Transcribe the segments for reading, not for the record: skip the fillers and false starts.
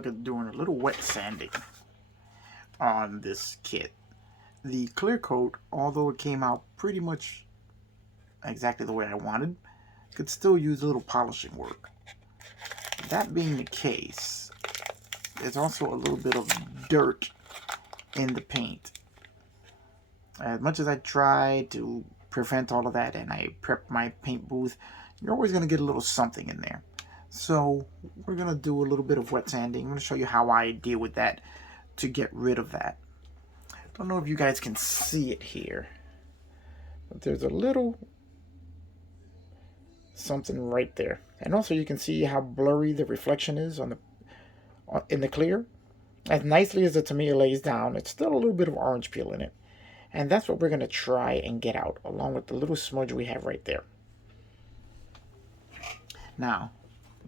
look at doing a little wet sanding on this kit. The clear coat, although it came out pretty much exactly the way I wanted, could still use a little polishing work. That being the case, there's also a little bit of dirt in the paint. As much as I try to prevent all of that and I prep my paint booth, you're always going to get a little something in there. So we're going to do a little bit of wet sanding. I'm going to show you how I deal with that to get rid of that. I don't know if you guys can see it here, but there's a little something right there. And also you can see how blurry the reflection is in the clear. As nicely as the tomato lays down, it's still a little bit of orange peel in it. And that's what we're going to try and get out, along with the little smudge we have right there. Now,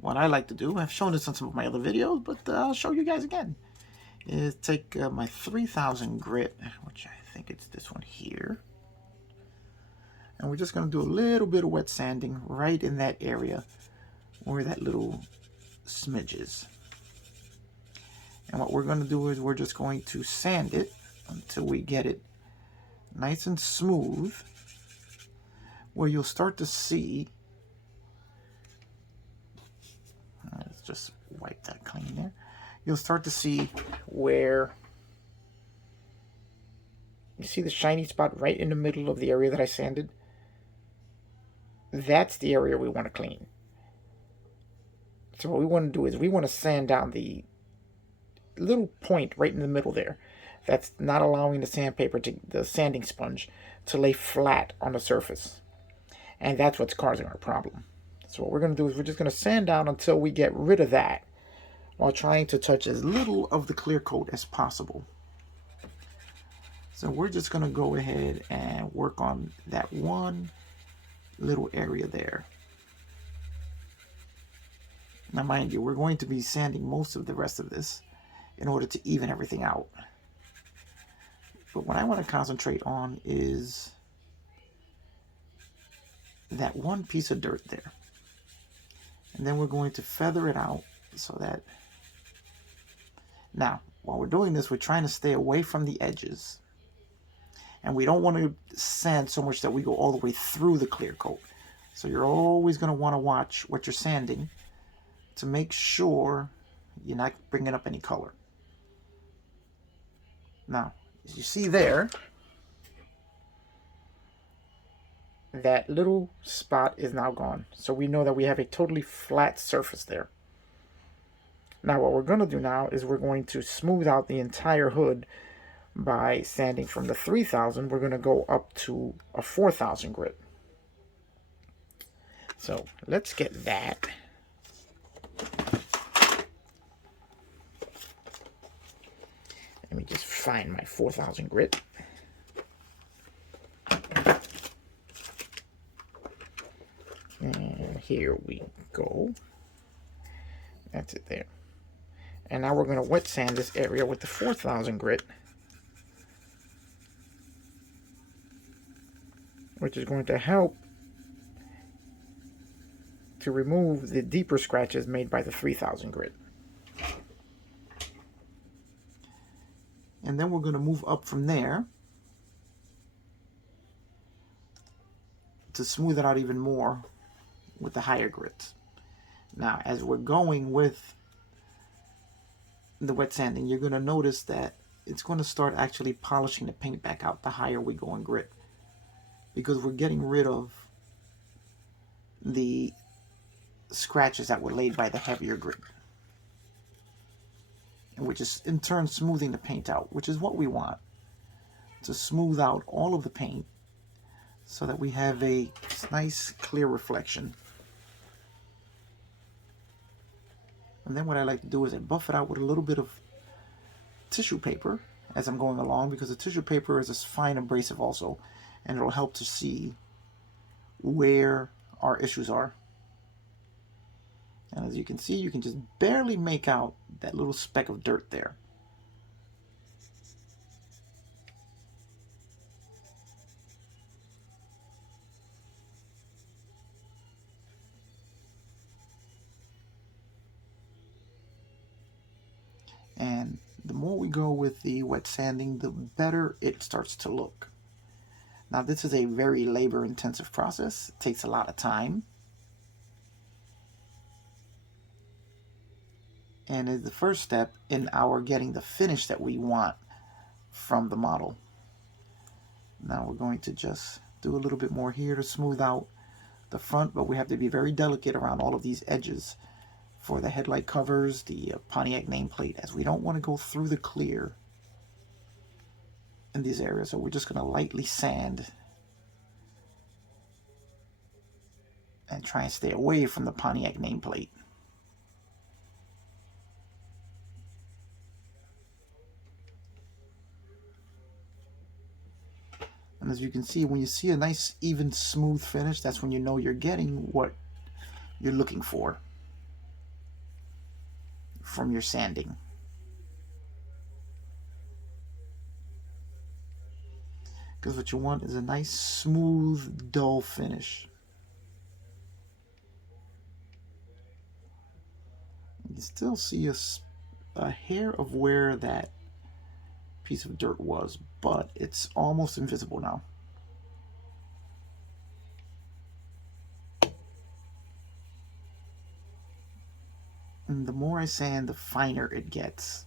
what I like to do, I've shown this on some of my other videos, but I'll show you guys again, is take my 3000 grit, which I think it's this one here. And we're just going to do a little bit of wet sanding right in that area where that little smidge is. And what we're going to do is we're just going to sand it until we get it nice and smooth, where you'll start to see, let's just wipe that clean there, you'll start to see where you see the shiny spot right in the middle of the area that I sanded. That's the area we want to clean. So what we want to do is we want to sand down the little point right in the middle there that's not allowing the the sanding sponge to lay flat on the surface. And that's what's causing our problem. So what we're going to do is we're just going to sand down until we get rid of that, while trying to touch as little of the clear coat as possible. So we're just going to go ahead and work on that one little area there. Now mind you, we're going to be sanding most of the rest of this in order to even everything out. But what I want to concentrate on is that one piece of dirt there. And then we're going to feather it out so that... Now, while we're doing this, we're trying to stay away from the edges. And we don't want to sand so much that we go all the way through the clear coat. So you're always going to want to watch what you're sanding to make sure you're not bringing up any color. Now, as you see there, that little spot is now gone. So we know that we have a totally flat surface there. Now what we're going to do now is we're going to smooth out the entire hood by sanding from the 3000. We're going to go up to a 4000 grit. So let's get that. Let me just find my 4000 grit. And here we go. That's it there. And now we're going to wet sand this area with the 4000 grit, which is going to help to remove the deeper scratches made by the 3000 grit. And then we're going to move up from there to smooth it out even more with the higher grits. Now, as we're going with the wet sanding, you're going to notice that it's going to start actually polishing the paint back out the higher we go in grit, because we're getting rid of the scratches that were laid by the heavier grit, and which is in turn smoothing the paint out, which is what we want, to smooth out all of the paint so that we have a nice clear reflection. And then what I like to do is I buff it out with a little bit of tissue paper as I'm going along, because the tissue paper is a fine abrasive also, and it'll help to see where our issues are. And as you can see, you can just barely make out that little speck of dirt there. And the more we go with the wet sanding, the better it starts to look. Now, this is a very labor-intensive process. It takes a lot of time. And is the first step in our getting the finish that we want from the model. Now we're going to just do a little bit more here to smooth out the front, but we have to be very delicate around all of these edges for the headlight covers, the Pontiac nameplate, as we don't want to go through the clear in these areas. So we're just going to lightly sand and try and stay away from the Pontiac nameplate. And as you can see, when you see a nice, even, smooth finish, that's when you know you're getting what you're looking for from your sanding. Because what you want is a nice, smooth, dull finish. You can still see a hair of where that piece of dirt was, but it's almost invisible now. And the more I sand, the finer it gets.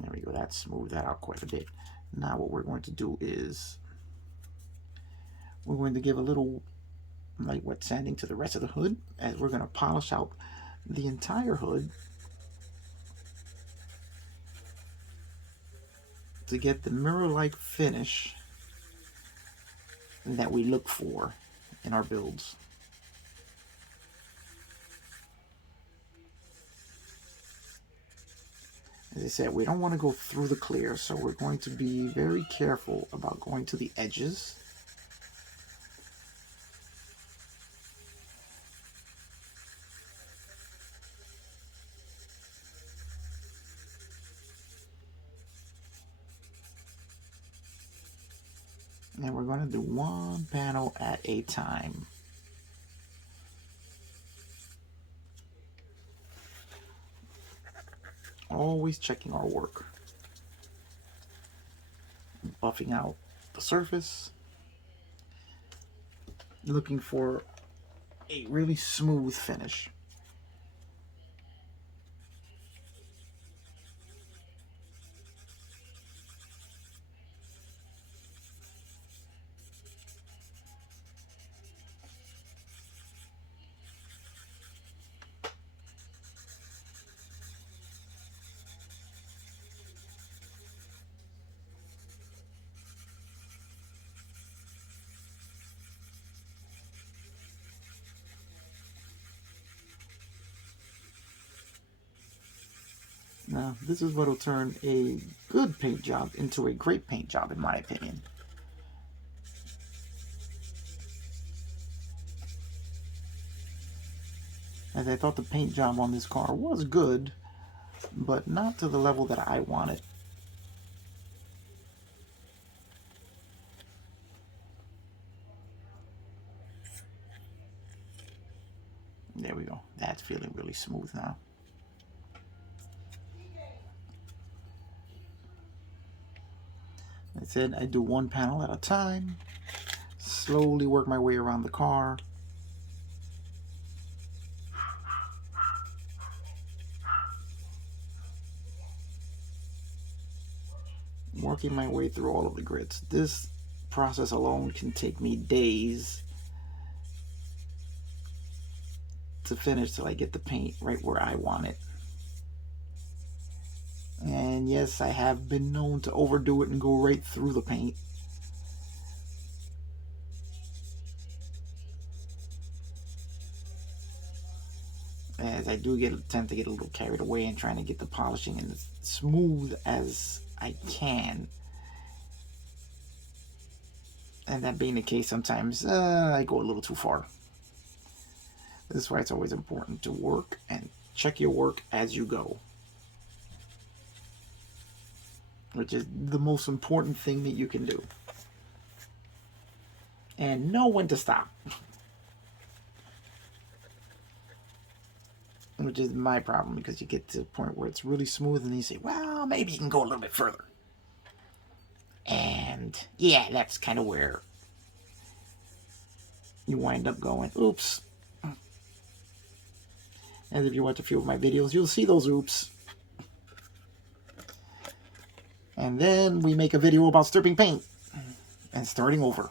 There we go, that smoothed that out quite a bit. Now what we're going to do is we're going to give a little light wet sanding to the rest of the hood, as we're going to polish out the entire hood to get the mirror-like finish that we look for in our builds. As I said, we don't want to go through the clear, so we're going to be very careful about going to the edges. And we're going to do one panel at a time. Always checking our work. Buffing out the surface. Looking for a really smooth finish. Now, this is what will turn a good paint job into a great paint job, in my opinion. As I thought the paint job on this car was good, but not to the level that I wanted. There we go. That's feeling really smooth now. I said I do one panel at a time, slowly work my way around the car. Working my way through all of the grids. This process alone can take me days to finish till I get the paint right where I want it. And yes, I have been known to overdo it and go right through the paint. As I do tend to get a little carried away and trying to get the polishing and as smooth as I can. And that being the case, sometimes I go a little too far. This is why it's always important to work and check your work as you go, which is the most important thing that you can do. And know when to stop, which is my problem, because you get to the point where it's really smooth and then you say, well, maybe you can go a little bit further. And yeah, that's kind of where you wind up going, oops. And if you watch a few of my videos, you'll see those oops. And then we make a video about stripping paint and starting over.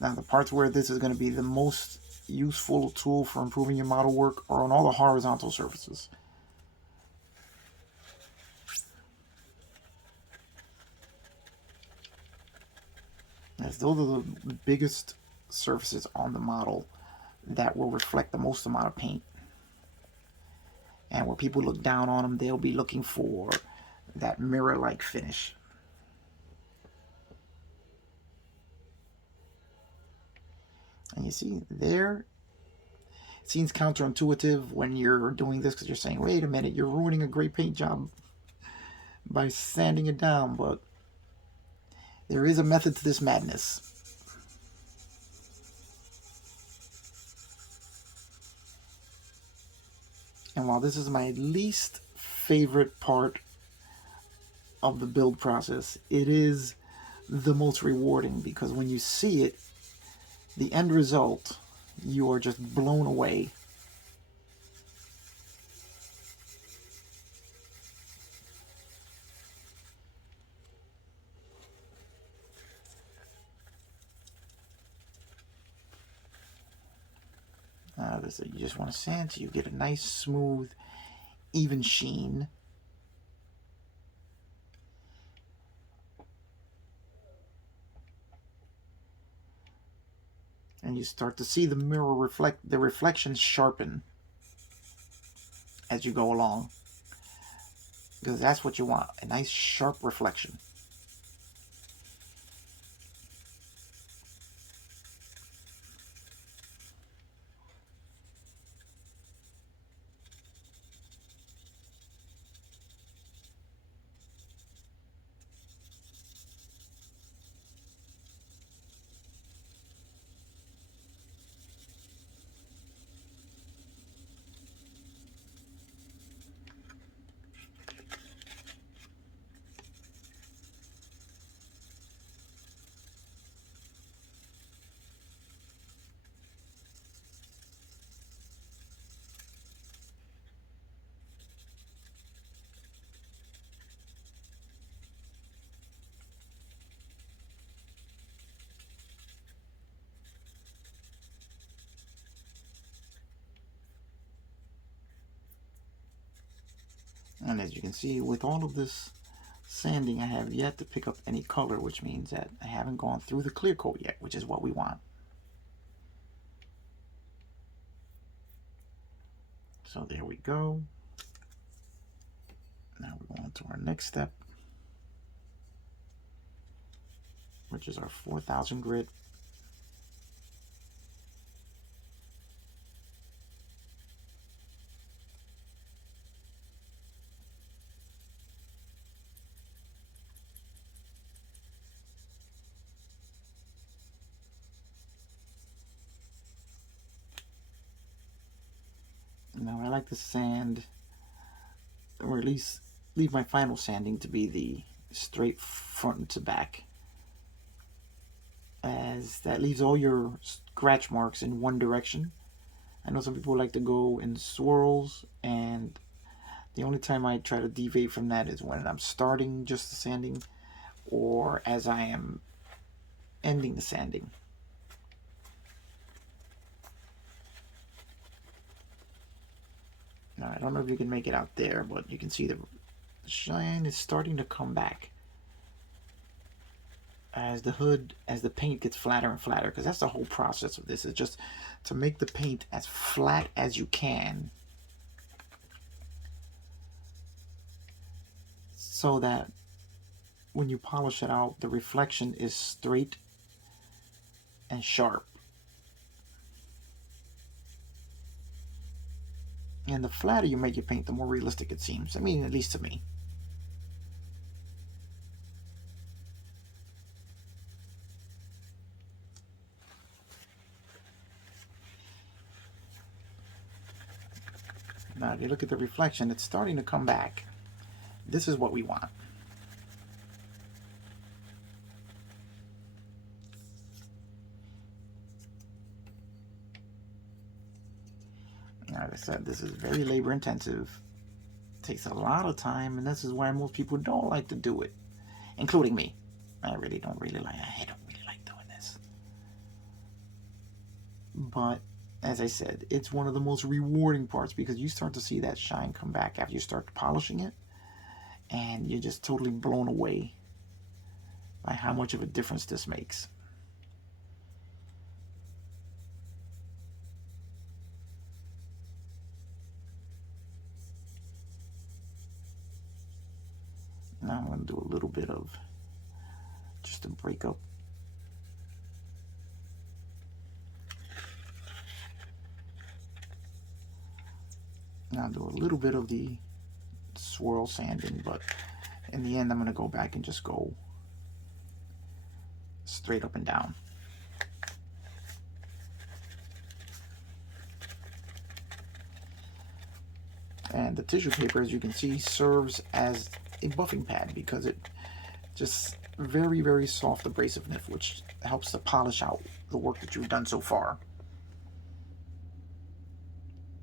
Now, the parts where this is going to be the most useful tool for improving your model work are on all the horizontal surfaces. As those are the biggest surfaces on the model that will reflect the most amount of paint. And where people look down on them, they'll be looking for that mirror-like finish. And you see there, it seems counterintuitive when you're doing this, because you're saying, wait a minute, you're ruining a great paint job by sanding it down. But there is a method to this madness. And while this is my least favorite part of the build process, it is the most rewarding, because when you see it, the end result, you are just blown away. You just want to sand so you get a nice, smooth, even sheen. And you start to see the mirror the reflections sharpen as you go along, because that's what you want, a nice sharp reflection. And as you can see, with all of this sanding, I have yet to pick up any color, which means that I haven't gone through the clear coat yet, which is what we want. So there we go. Now we're going to our next step, which is our 4000 grit. Now I like to sand, or at least leave my final sanding to be the straight front to back, as that leaves all your scratch marks in one direction. I know some people like to go in swirls, and the only time I try to deviate from that is when I'm starting just the sanding, or as I am ending the sanding. Now, I don't know if you can make it out there, but you can see the shine is starting to come back as the paint gets flatter and flatter, because that's the whole process of this, is just to make the paint as flat as you can so that when you polish it out, the reflection is straight and sharp. And the flatter you make your paint, the more realistic it seems. I mean, at least to me. Now, if you look at the reflection, it's starting to come back. This is what we want. Like I said, this is very labor intensive. It takes a lot of time, and this is why most people don't like to do it, including me. I don't really like doing this. But as I said, it's one of the most rewarding parts because you start to see that shine come back after you start polishing it, and you're just totally blown away by how much of a difference this makes. Now I'm going to do a little bit of just to break up. Now I'll do a little bit of the swirl sanding, but in the end I'm going to go back and just go straight up and down. And the tissue paper, as you can see, serves as a buffing pad because it just very, very soft abrasiveness, which helps to polish out the work that you've done so far.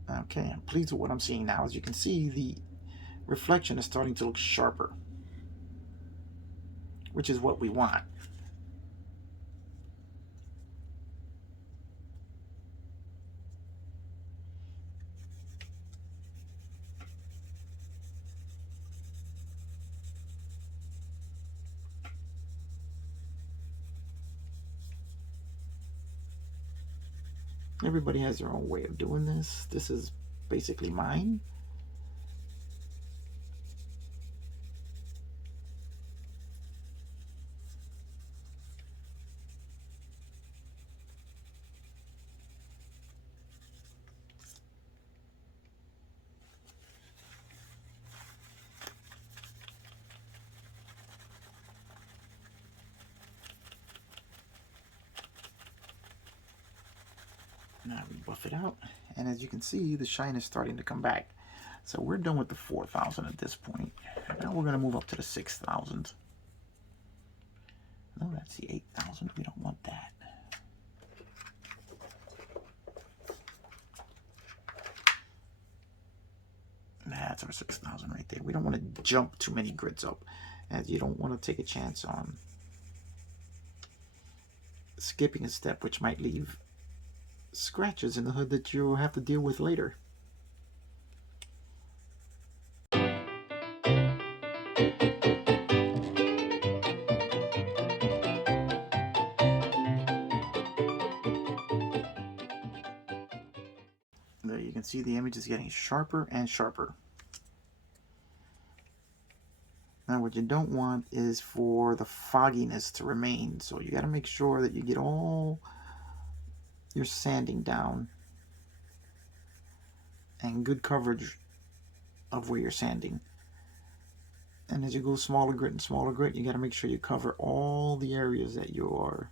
Okay, I'm pleased with what I'm seeing now. As you can see, the reflection is starting to look sharper, which is what we want. Everybody has their own way of doing this. This is basically mine. Now we buff it out, and as you can see, the shine is starting to come back. So we're done with the 4,000 at this point. Now we're going to move up to the 6,000. No, that's the 8,000. We don't want that. That's our 6,000 right there. We don't want to jump too many grids up, as you don't want to take a chance on skipping a step, which might leave scratches in the hood that you'll have to deal with later. There you can see the image is getting sharper and sharper. Now what you don't want is for the fogginess to remain, so you got to make sure that you get all your sanding down and good coverage of where you're sanding. And as you go smaller grit and smaller grit, you got to make sure you cover all the areas that you are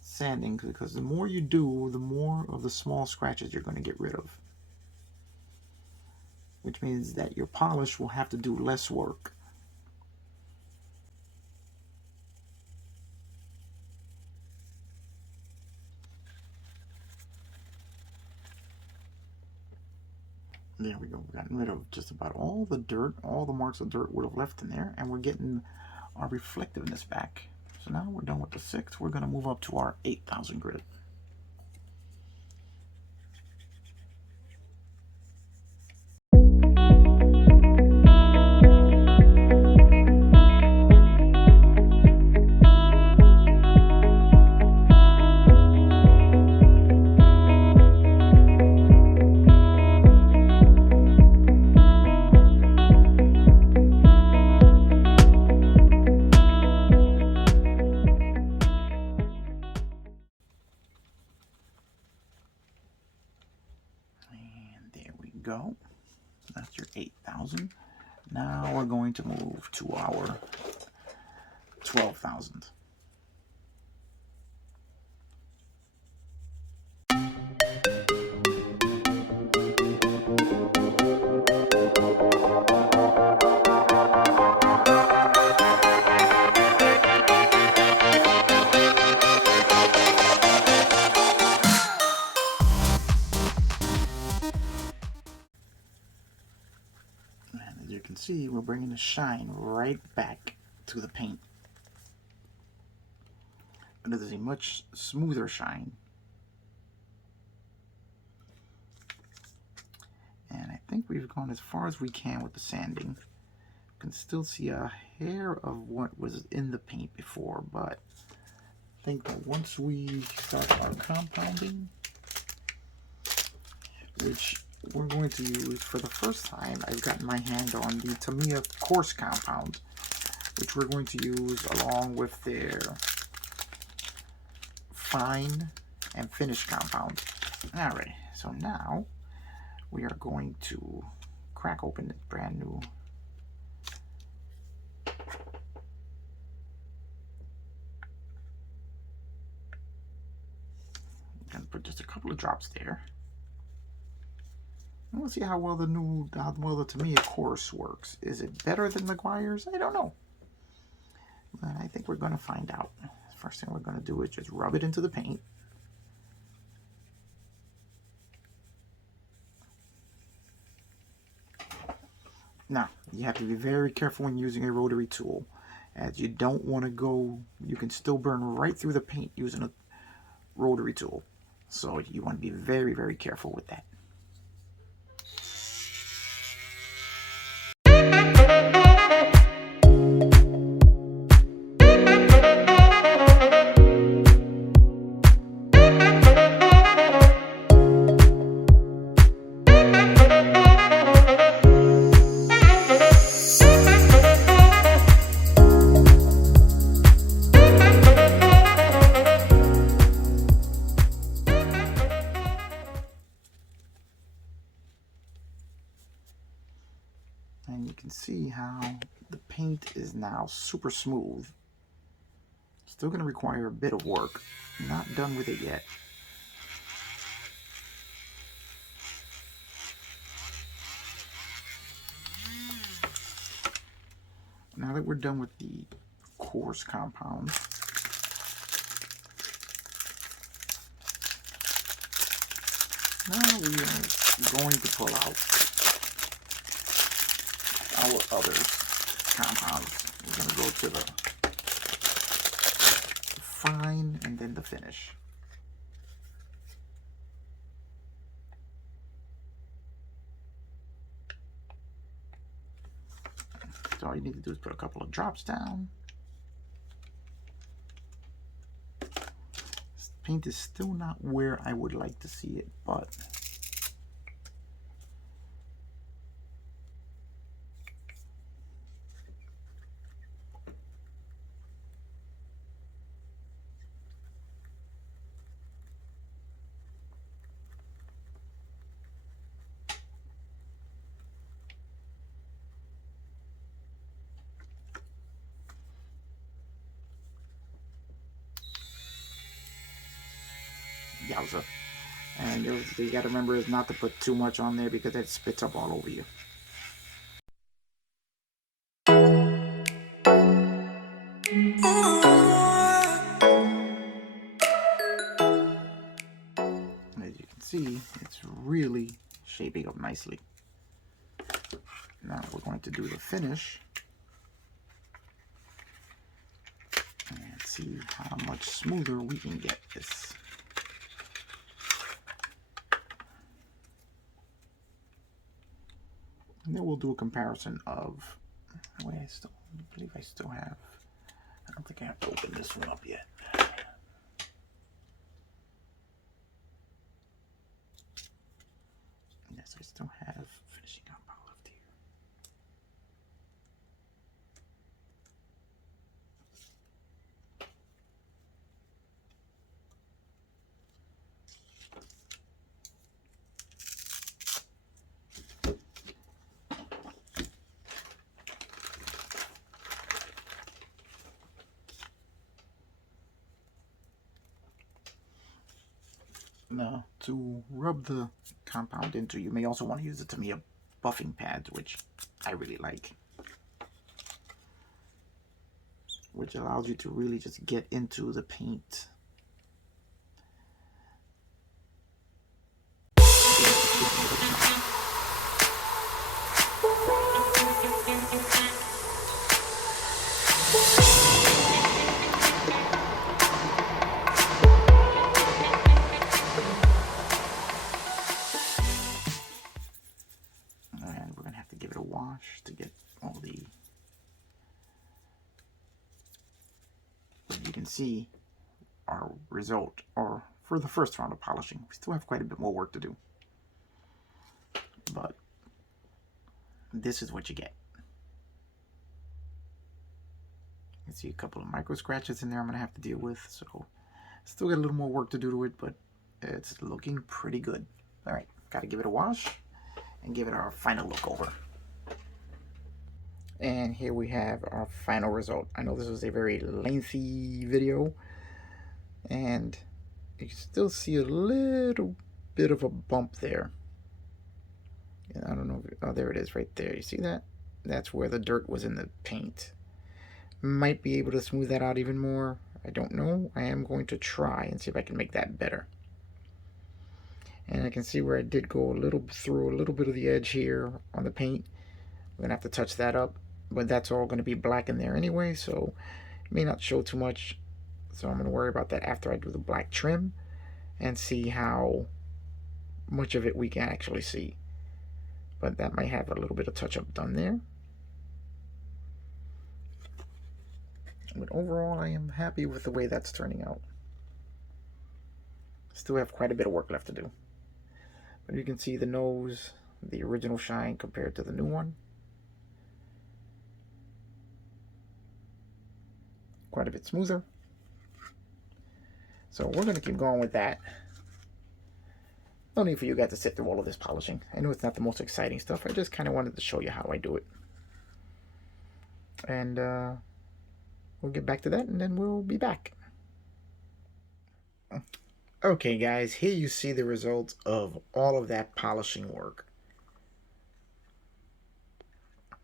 sanding, because the more you do, the more of the small scratches you're going to get rid of, which means that your polish will have to do less work. There we go. We've gotten rid of just about all the dirt, all the marks of dirt would have left in there, and we're getting our reflectiveness back. So now we're done with the 6. We're going to move up to our 8,000 grid. to move to our 12,000. And as you can see, we're bringing the shine right back to the paint. But it is a much smoother shine. And I think we've gone as far as we can with the sanding. You can still see a hair of what was in the paint before, but I think that once we start our compounding, which we're going to use for the first time, I've gotten my hand on the Tamiya coarse compound, which we're going to use along with their fine and finish compound. Alright, so now we are going to crack open this brand new I'm going to put just a couple of drops there. And we'll see how well the Tamiya coarse works. Is it better than McGuire's? I don't know. But I think we're going to find out. First thing we're going to do is just rub it into the paint. Now, you have to be very careful when using a rotary tool, as you don't want to go, you can still burn right through the paint using a rotary tool. So you want to be very, very careful with that. And you can see how the paint is now super smooth. Still going to require a bit of work. Not done with it yet. Now that we're done with the coarse compound, now we are going to pull out our other compounds. We're going to go to the fine and then the finish. So all you need to do is put a couple of drops down. This paint is still not where I would like to see it, but yowza. And you got to remember is not to put too much on there because it spits up all over you. As you can see, it's really shaping up nicely. Now we're going to do the finish and see how much smoother we can get this. And then we'll do a comparison of, wait, I believe I still have, I don't think I have to open this one up yet. Yes, I still have finishing compound left here. to rub the compound into. You may also want to use the Tamiya buffing pads, which I really like, which allows you to really just get into the paint. And we're going to have to give it a wash to get all the... But you can see our result, or for the first round of polishing. We still have quite a bit more work to do, but this is what you get. You can see a couple of micro scratches in there I'm gonna have to deal with, so still got a little more work to do to it, but it's looking pretty good. All right, gotta give it a wash and give it our final look over. And here we have our final result. I know this was a very lengthy video, and you can still see a little bit of a bump there. And I don't know if, oh, there it is right there. You see that? That's where the dirt was in the paint. Might be able to smooth that out even more. I don't know. I am going to try and see if I can make that better. And I can see where I did go through a little bit of the edge here on the paint. I'm gonna have to touch that up, but that's all going to be black in there anyway, so it may not show too much. So I'm going to worry about that after I do the black trim and see how much of it we can actually see. But that might have a little bit of touch-up done there. But overall, I am happy with the way that's turning out. Still have quite a bit of work left to do. But you can see the nose, the original shine compared to the new one. Quite a bit smoother. So we're going to keep going with that. No need for you guys to sit through all of this polishing. I know it's not the most exciting stuff. I just kind of wanted to show you how I do it. And we'll get back to that, and then we'll be back. Okay, guys, here you see the results of all of that polishing work.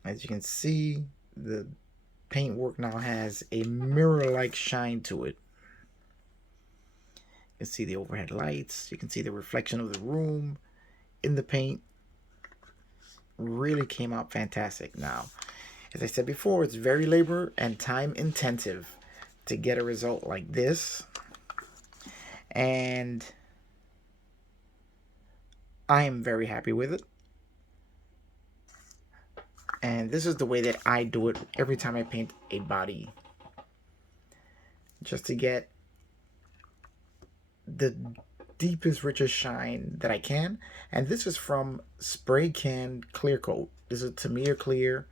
As you can see, the paintwork now has a mirror-like shine to it. You can see the overhead lights. You can see the reflection of the room in the paint. Really came out fantastic. Now, as I said before, it's very labor and time intensive to get a result like this. And I am very happy with it. And this is the way that I do it every time I paint a body. Just to get the deepest, richest shine that I can. And this is from Spray Can Clear Coat. This is Tamiya Clear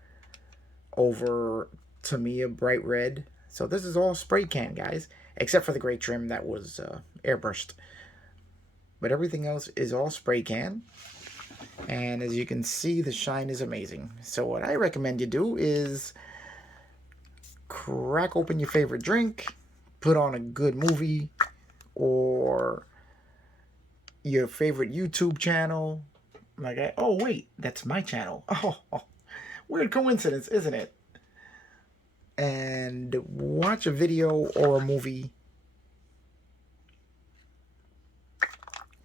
over Tamiya Bright Red. So this is all spray can, guys. Except for the gray trim that was airbrushed. But everything else is all spray can. And as you can see, the shine is amazing. So what I recommend you do is crack open your favorite drink, put on a good movie, or your favorite YouTube channel. Like, oh wait, that's my channel. Oh, weird coincidence, isn't it? And watch a video or a movie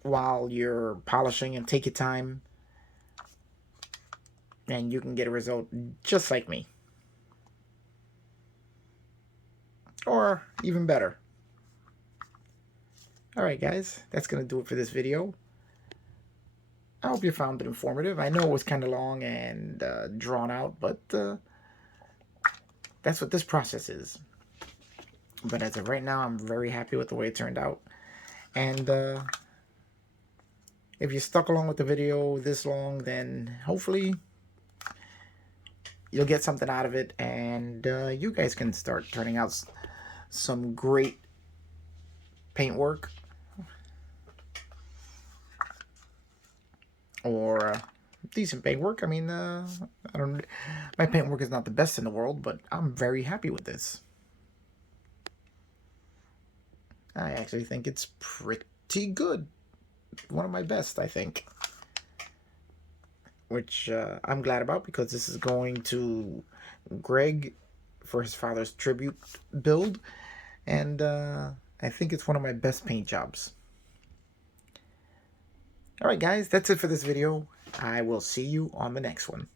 while you're polishing, and take your time, and you can get a result just like me, or even better. Alright guys, that's going to do it for this video. I hope you found it informative. I know it was kind of long and drawn out, but that's what this process is. But as of right now, I'm very happy with the way it turned out. And if you stuck along with the video this long, then hopefully you'll get something out of it, and you guys can start turning out some great paint work, or decent paint work. I mean, my paint work is not the best in the world, but I'm very happy with this. I actually think it's pretty good. one of my best, I think. Which I'm glad about, because this is going to Greg for his father's tribute build. And I think it's one of my best paint jobs. Alright guys, that's it for this video. I will see you on the next one.